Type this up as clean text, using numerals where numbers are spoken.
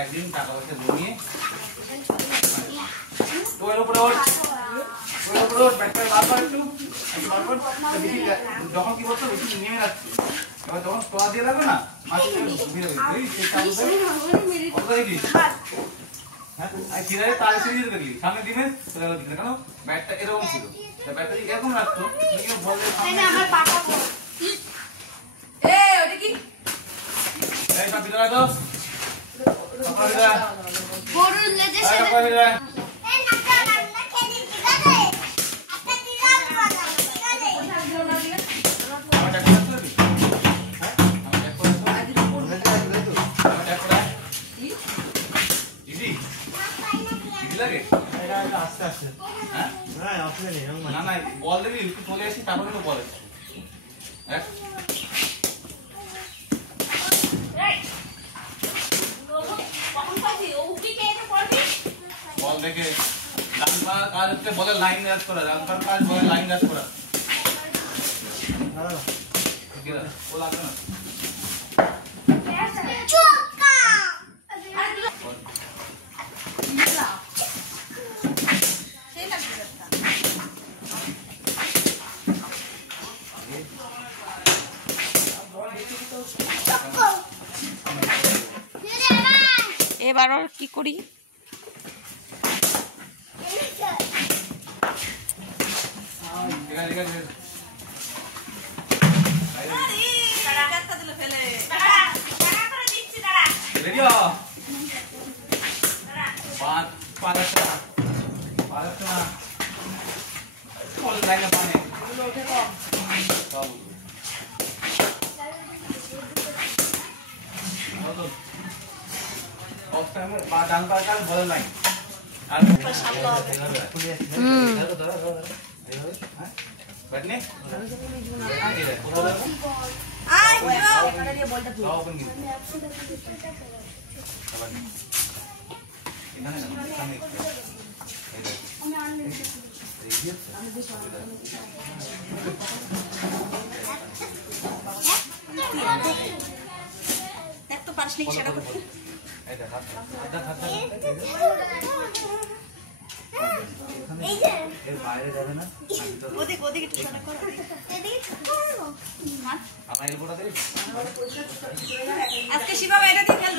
একদিন টাকা পয়সা জমিয়ে যখন কি বলতো বেশি নেমে যাচ্ছে এবার তখন তোলা দিয়ে রাখবে না দেখলি সামনে দিনে কেন ব্যাটটা এরকম ছিল ব্যাটটা এরকম রাখতো বল দিবি চলে আসি তারপরে তো বলে বল দেখে ডান পা কাজ হচ্ছে বলে লাইন রাজ করা ডান পার কাজ বলে লাইন রাজ করা ও লাগবে না এবার আর কি করি ডান পার কাজ বলে লাইন আর बैठने দেখ তো পারছ নাকি সেটা করতে এর বাইরে যাবে না ওদিক ওদিক একটু সরে করো এদিকে করো আমার এর গোটা দেই আজকে শিবা বাইরে দিয়ে